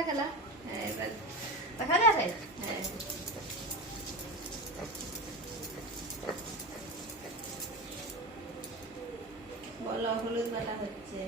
হয়ে গেল। এবার দেখা যাবে। বলো হলুদ বাটা হচ্ছে।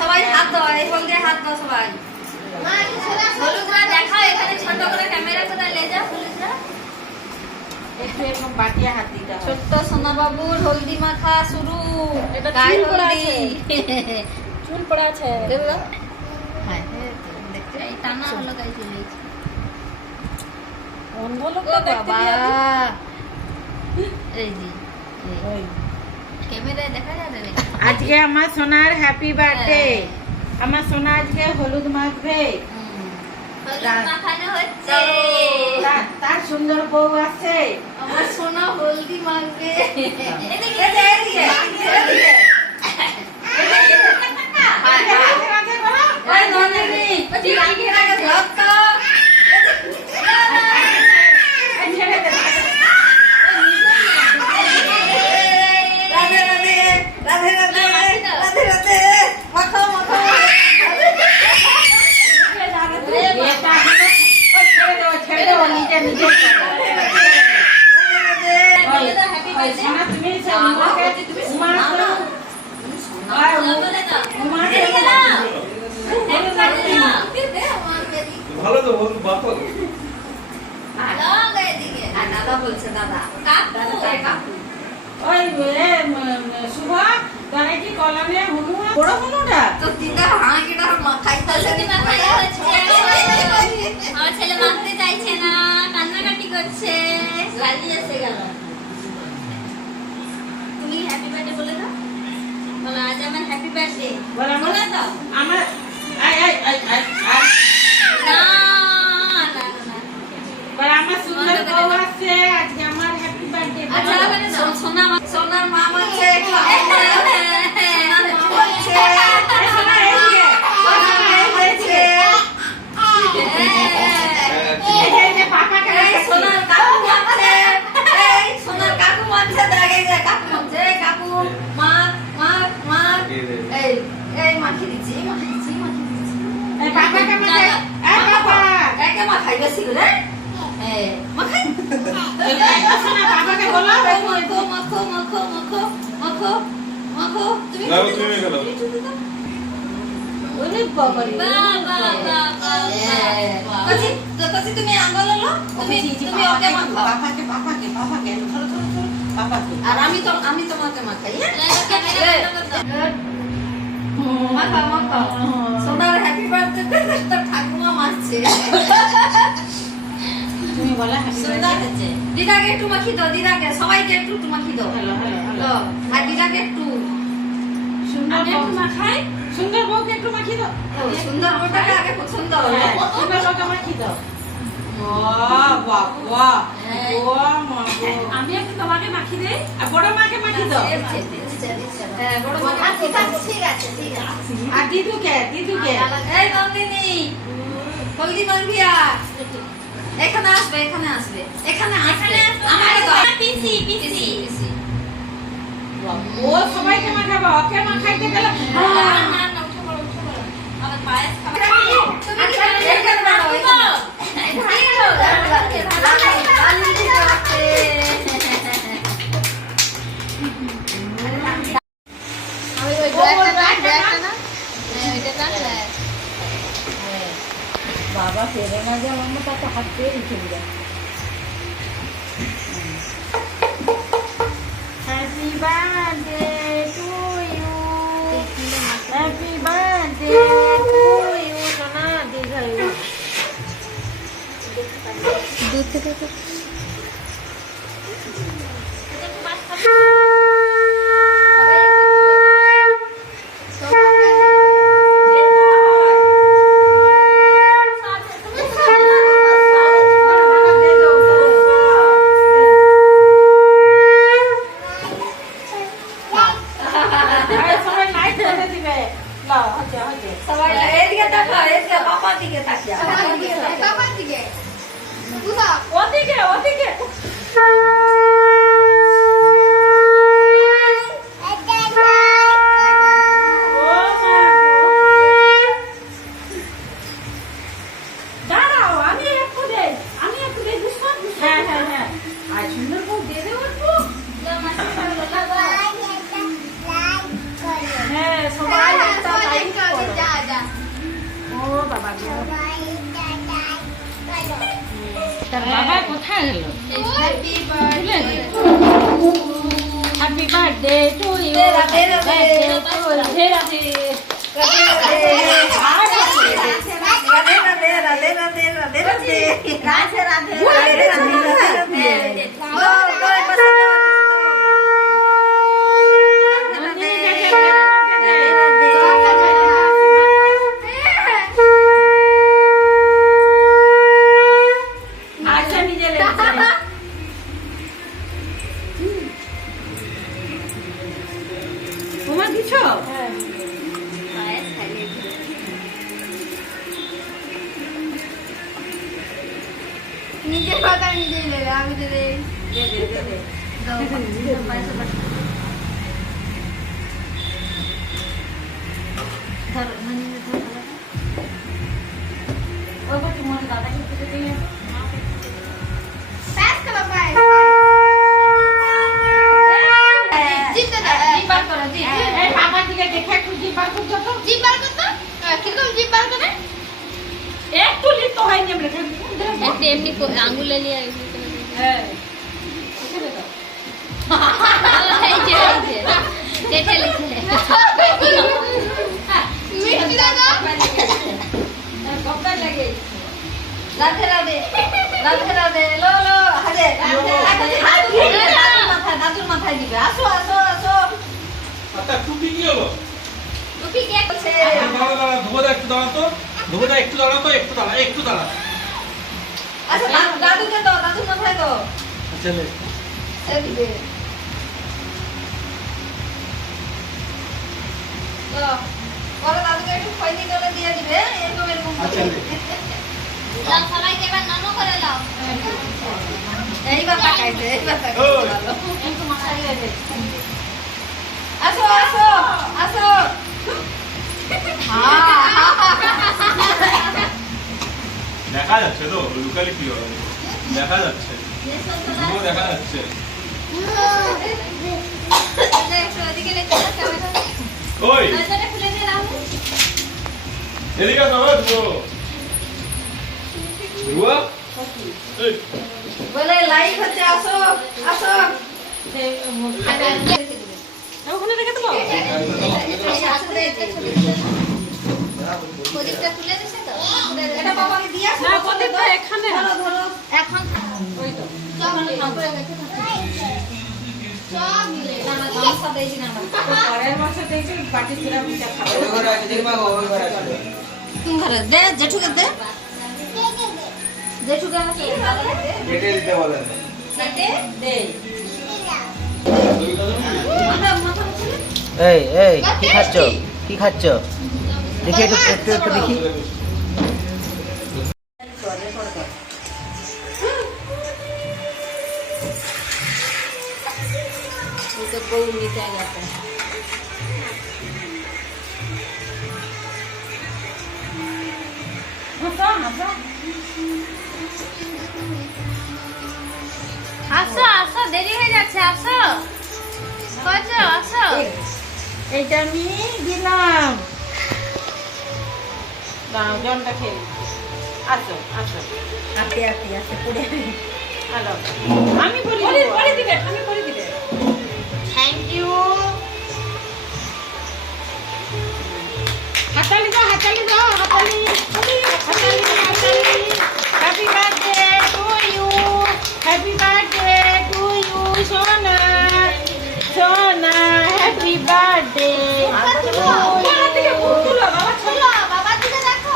সবাই হাত দাও, এই ফোন দিয়ে হাত দাও সবাই। হলুদরা দেখাও এখানে ছোট করে ক্যামেরা কোথায় লে যাও হলুদরা। একটু এরকম বাটিয়া হাত দিতে হবে। ছোট্ট সোনা বাবুর হলদি মাখা শুরু। এটা গায়ে হলদি। চুল পড়া আছে। দেখো। হ্যাঁ, দেখতে এই টানা হলো গায়ে চলে গেছে। অন বলো তো বাবা। এই জি। এই ক্যামেরায় দেখা যাবে না। আজকে আমার সোনার হ্যাপি বার্থডে। আমার সোনা আজকে হলুদ মাখবে। তার সুন্দর বউ আছে। আমার সোনা হলদি মাখবে। ভালো তো বল বাপু দাদা বলছে দাদা কাকু ওই শুভ তারে কি কলামে হুনু বড় হুনুটা তো দিদা হাঁকিটা খাইতেছে না আমার ছেলে মাখতে চাইছে না, কান্নাকাটি করছে। লালি এসে গেল। তুমি হ্যাপি বার্থডে বলে দাও। বলো আজ আমার হ্যাপি বার্থডে বলে দাও। আমার আই আই আই আই না না না বলে আমার সুন্দর বউ আছে আজকে আমার হ্যাপি বার্থডে। আচ্ছা সোনা সোনার মা বলছে তুমি আঙ্গুল লো তুমি ওকে মাখো আর আমি তোমাকে মাখাই। মাখা মাখা সোনার হ্যাপি বার্থডে তো ঠাকুমা মাখছে। তুমি বলা সুন্দর হচ্ছে। দিদাকে একটু মাখি দাও, দিদাকে সবাইকে একটু মাখি দাও। হ্যালো হ্যালো হ্যালো আর দিদাকে একটু সুন্দর আমি একটু মাখাই। সুন্দর বউকে একটু মাখি দাও। সুন্দর ওটাকে আগে পছন্দ সুন্দর বউকে মাখি দাও। বাহ বাহ বাহ বাহ মা গো। আমি একটু তোমাকে মাখি দেই। আর বড় মাকে মাখি দাও। হ্যাঁ বড় মা ঠিক আছে ঠিক আছে ঠিক আছে। আর দিদুকে এই নন্দিনী হলদি মাখবিয়া এখানে আসবে এখানে আসবে এখানে আসবে আমাকে দাও পিসি পিসি ও সবাইকে মাখাবা ওকে মাখাইতে গেলে না না না উঠো বড় আমার পায়েস খাবে। তুমি এখানে বানাও বাবা ফেরে না যে আমার তাকে হাত দিয়ে রেখে দিল। Happy birthday to you, happy birthday to you. সোনা দীর্ঘায়ু। দুধ থেকে ওদিকে তাকিয়ে দিকে ওদিকে ওদিকে দাঁড়াও আমি একটু দেই বুঝছো হ্যাঁ হ্যাঁ হ্যাঁ আর সুন্দর করে দিয়ে দেবো একটু হ্যাঁ সবাই একটা লাইক করো ও বাবা তার বাবা কোথায় গেল happy birthday to you Radhe Radhe Radhe Radhe Radhe Radhe Radhe Radhe Radhe আচ্ছা নিজে তোমার দিছো নিজের কথা নিজেই নেবে আমি তো দে ধর মানে ধর ওই বাকি মোর দাদা কে দিয়ে প্যাস করো ভাই জিততে দাও জিবার করো জি এই বাবা দিকে দেখে একটু জিবার করছো তো জিপ বার করতো কিরকম জিপ বার করে একটু লিপ্ত হয়নি আমরা একটু এমনি আঙ্গুলে নিয়ে হ্যাঁ এই যে যেটা লিখে মিষ্টি দাও কপটা লাগে রাধে রাধে রাধে রাধে লো লো হাজে দাদুর মাথায় দিবে আসো আসো আসো আচ্ছা টুপি কি হলো টুপি কে করছে দাঁড়া দাঁড়া ধোবদা একটু দাঁড়া তো ধোবদা একটু দাঁড়া তো একটু দাঁড়া আচ্ছা দাদুকে দাও দাদুর মাথায় দাও আচ্ছা লে এদিকে তো পরে দাদুকে একটু খৈনি করে দিয়ে দিবে এরকম এরকম আচ্ছা লে দাও সবাইকে এবার নরম করে দাও এইবার তাকাইছে এইবার ওই। তাকাইছে একটু মাথায় গেছে আসো আসো আসো দেখা যাচ্ছে তো লুকালি কি হবে দেখা যাচ্ছে পুরো দেখা যাচ্ছে একটু ওদিকে লেগে দাও ক্যামেরা ওই দরজাটা খুলে দিয়ে রাখো এদিকে আসো ধুবো ধুবো এই বলে লাইভ হচ্ছে আসো আসো ওখানে রেখে দেবো প্রদীপটা তুলে দিছে তো এটা বাবাকে দিয়ে আসো না প্রদীপটা এখানে ধরো ধরো এখন ওই তো উপরে গেছে সব মিলে না না গামছা দেইছি না পরের মাসে দেখছি বাটি ছিঁড়া পিঠা খাবো তুমি ঘরে দে জেঠুকে দে জেঠুকে আছে দাদাকে দে কেটে দিতে বলেন কেটে দে মাথা মাথা মুছলে এই এই কি খাচ্ছ কি খাচ্ছ দেখি একটু একটু একটু দেখি तो गौ नीचे आ जाता है আসো আসো দেরি হয়ে যাচ্ছে আসো কচো আসো এইটা আমি দিলাম দাঁড়াও জলটা খেয়ে আসো আসো आते आते आते पूरे হ্যালো আমি বলি করে দিবে আমি করে দিবে থ্যাংক ইউ হাতালি দাও হাতালি দাও হাতালি হাতালি হাতালি happy birthday to you happy birthday to you সোনা সোনা হ্যাপি বার্থডে বাবা দিকে দেখো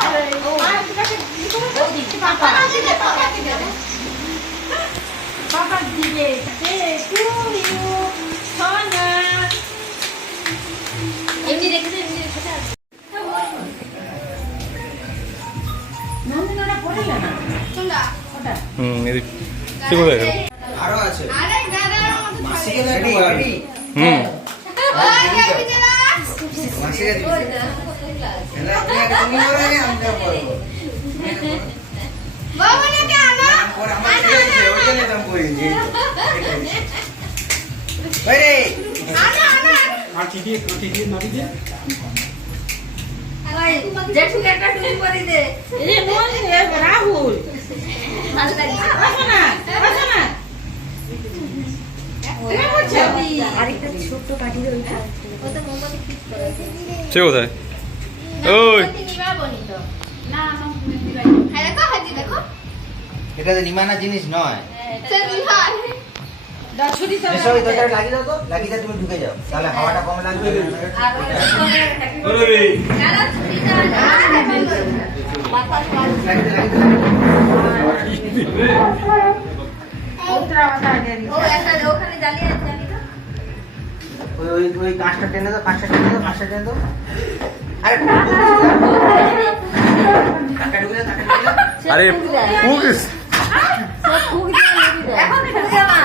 বাবা দিকে টু নন্দিনী ওটা পড়লে না কোনটা? ওটা এদিক সে কোথায় গেল? আরো আছে আরে দাদা মাসিকে রেডি রেডি হুম ওই যাবি না মাসিকে দিবি এলা তুমি করে আমি করব বাবা নাকি আনো পরে আমার ছেলে দিছে ওই জন্য দাম কই জি বাইরে আনো আনো ভাই জেঠুকে একটা টুপি পরিয়ে দে। এই রাহুল আসো না আসো না আরেকটা ছোট্ট কাঠি দে ওইটা। ওতে মোমবাতি ফিক্স করা আছে। সে কোথায়? ওই নিবা বনি তো। না হ্যাঁ দেখো হাজি দেখো এটা তো নিমানা জিনিস নয় চল ভাই ছুরি তো এসব এই দরজাটা লাগিয়ে দাও তো লাগিয়ে দাও তুমি ঢুকে যাও তাহলে হাওয়াটা কম লাগবে আর ওই যারা ছুটিটা মাথা লাগিয়ে দাও ও একটা ওখানে জ্বালিয়ে জানি তো। ওই কাঁচটা টেনে দাও কাঁচটা টেনে দাও কাঁচটা টেনে দাও আরে কাঁচটা ঢুকে দাও কাঁচটা ঢুকে দাও আরে পুলিশ এখন ফুক দিও না।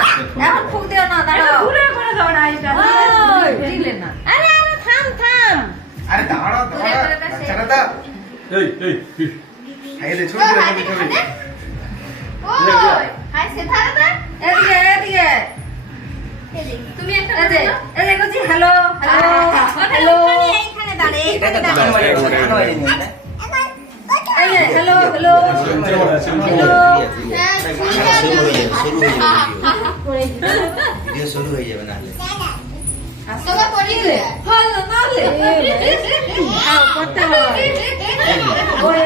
এখন ফুক দিও না দাঁড়াও। ঘুরে করে দাও না এটা ওই দিলে না। আরে আরে থাম থাম আরে দাঁড়াও দাঁড়াও বাচ্চারা দাও এই আগে দে ও ছবি তুলে হাজি ছবি ছবি ওই হাই সে থাকবে এদিকে এদিকে। তুমি একটা এই যে এই যে বলছি হ্যালো হ্যালো হ্যালো। এইখানে দাঁড়ে এটা এইখানে তো দাঁড়ে গান বাজে গান বাজে এই যে হ্যালো হ্যালো হ্যালো। হ্যাঁ ভিডিও শুরু হয়ে যাবে নাহলে তোমার পড়ি গে হ্যালো নালে। আও করতে হবে। ওই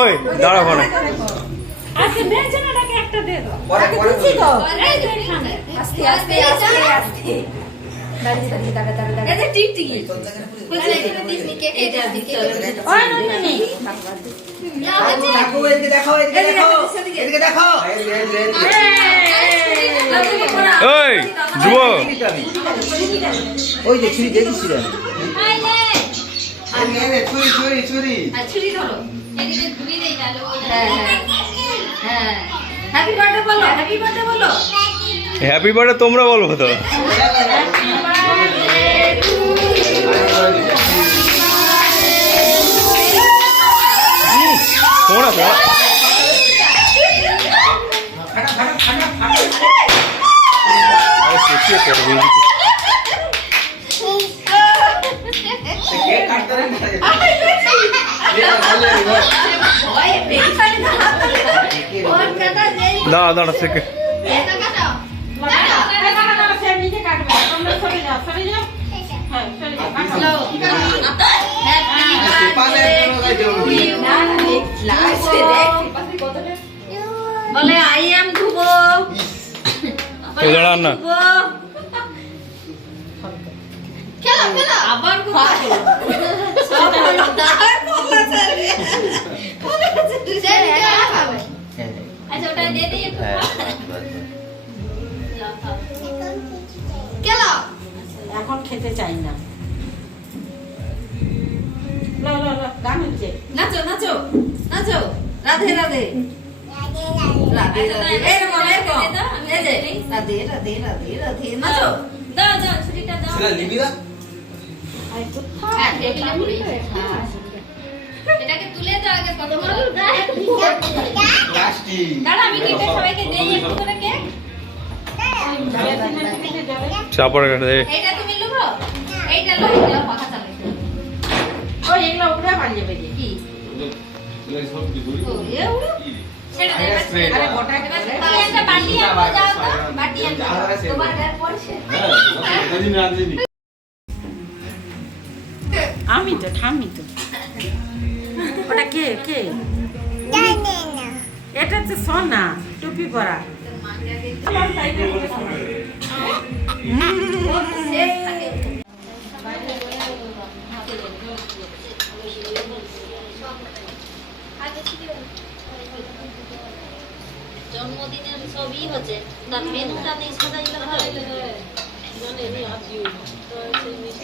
ওই দাঁড়া ওখানে আজকে বেঞ্চনাটাকে একটা দে দাও পরে পরে আস্তে আস্তে আস্তে আস্তে। দাঁড়িয়ে দাঁড়িয়ে দাঁড়া দাঁড়া দাঁড়া। এই যে টিকটিকি। এটা দিতে হবে। ওই নন্দিনী দেখো এদিকে দেখো এদিকে দেখো এদিকে দেখো ওই যুবক ওই যে ছুরি দেখছিস ছুরি ছুরি ছুরি আর ছুরি ধরো। এদিকে ঘুরিয়ে দেই গেল হ্যাঁ হ্যাঁ। হ্যাপি বার্থডে বলো হ্যাপি বার্থডে বলো। হ্যাপি বার্থডে তোমরা বলবো তো শোনা শোনা আরে চেঁচিয়ে পড়বে কেক কাটতে রে ওই পেছনে হাত দিলে ওর কথা নেই। দাঁড়া দাঁড়া থেকে এটা কাটো সে নিজে কাটবে তোমরা সরে যাও হ্যাঁ সরে যাও কাটো। বলে আই এম ধুব। এই দাঁড়ান না খেলো খেলো আবার কোথায় সব হলো দাঁড় পড়লা চলে। সে এটা খাবে আচ্ছা ওটা দিয়ে দিই একটু। খেলো এখন খেতে চাই না লো লো লো গান হচ্ছে নাচো নাচো নাচো রাধে রাধে রাধে রাধে এরকম এরকম এই যে রাধে রাধে রাধে রাধে নাচো দাও দাও ছুরিটা দাও। নিবি না হ্যাঁ টেবিলে পড়ে হ্যাঁ এটাকে তুলে দাও আগে কত বড় প্লাস্টিক দাঁড়া আমি কেকটা সবাইকে দেই একটু করে কেক। চাপড় কাটে দে এইটা তুমি লুকো এইটা লো এইটা পাখা চালাইতে ওই এগুলো উড়ে পালিয়ে যাবে যে কি ও এ উড়ো ছেড়ে দে আরে গোটা তাই একটা বাটি আনতে যাও তো বাটি আনতে তোমার গায়ে পড়ছে। আমি তো ঠামি তো ওটা কে কে এটা তো সোনা টুপি পরা জন্মদিনের সবই হচ্ছে তার মেনুটা নেই সাজাইলে হয়।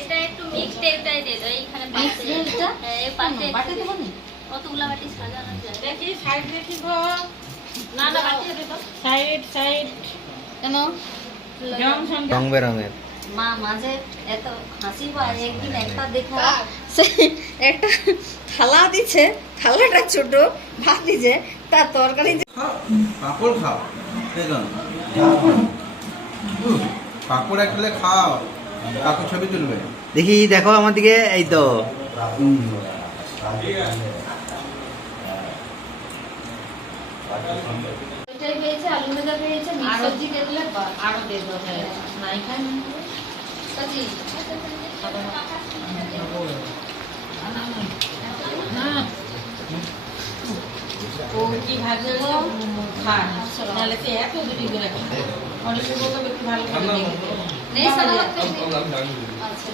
এটা একটু মিক্স টাইপটাই দিয়ে দাও এইখানে পাশে হ্যাঁ এই পাশে বাটি দেবো না কতগুলা বাটি সাজানো যায় দেখি সাইড দেখি গো। না না বাটি দেবে তো সাইড সাইড কেন রং সন্ধ্যা। রং বেরঙের। মা মাঝে এত হাসি পায় একদিন একটা দেখা সে একটা থালা দিছে থালাটা ছোট ভাত দিছে তার তরকারি পাঁপড় খাও দেখুন পাঁপড় একটা খাও কাকু ছবি তুলবে দেখি দেখো আমার দিকে, এই তো। এটাই পেয়েছে আলু ভাজা পেয়েছে মিক্স সবজি দেখলে আরো দে দাও। হ্যাঁ নাই খাই কাজি হ্যাঁ ও কি ভাজে গো খান নাহলে সে এত দুটি করে খায়। অনেক লোক তো বেশি ভালো করে দেখে। নেই সালাদ আচ্ছা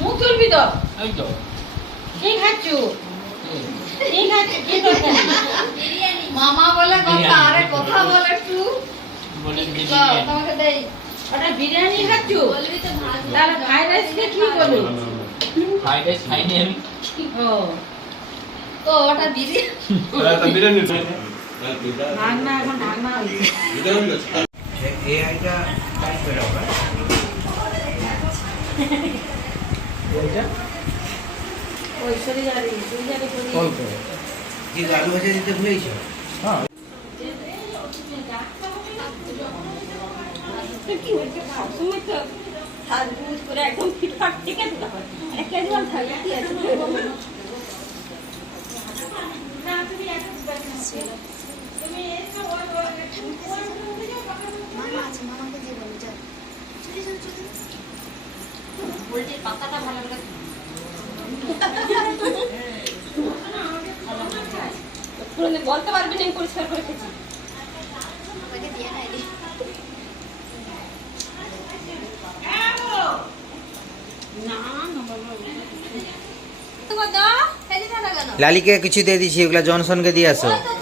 মুখ তুলবি তো। এই তো কি খাচ্ছু? কি খাচ্ছু? কি তরকারি? মামা বলে কথা আরে কথা বলে একটু বলে তোমাকে দেই ওটা বিরিয়ানি খাচ্ছু? বলবি তো ভাত তাহলে ফ্রাইড রাইসকে কি বলু? ফ্রাইড রাইস খাইনি আমি। ও তো ওটা বিরিয়ানি বিরিয়ানি ভাগনা এখন ভাগনা হয়েছে। এআইটা টাইপ করে দাও ওই সরিজারি সরিজারি করি। অল্প কি আলু ভাজা দিতে ভুলেইছো? কি হচ্ছে সবসময় তো সাজগুজ করে একদম ফিটফাট ঠিক আছে তখন এক কেজি মাল থাকলে কি আছে? পোলট্রির পাতাটা ভালো করে পুরো বলতে পারবি না পরিষ্কার করে খেয়েছি। আমাকে দিয়ে নাই না না বাবা তো দাও এই যে না কেন লালিকে কিছু দিয়ে দিছি, ওগুলা জনসনকে দিয়ে আসো। ওই তো